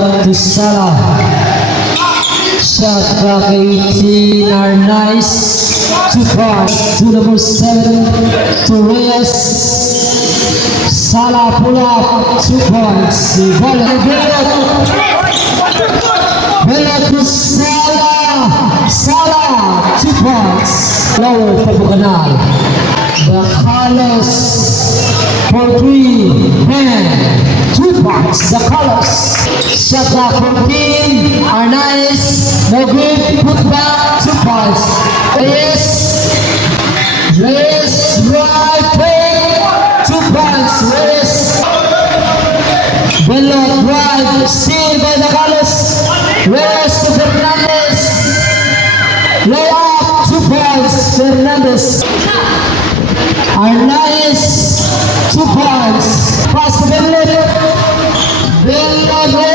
to Salah. Shot clock 18 are nice. 2 points to number 7 to Reyes. Salah pull up 2 points. Bella to Salah. Salah 2 points. Lower Tabukanal. The Carlos for 3 men. 2 points. The Carlos. Shot clock 14 are nice. No good. Put back 2 points. Reyes right take 2 points. Reyes. Bello drive. Steal by the Carlos. Reyes to Fernandez. Lay up 2 points. Fernandez. Arnaiz 2 points. Pass to Bello. Bello.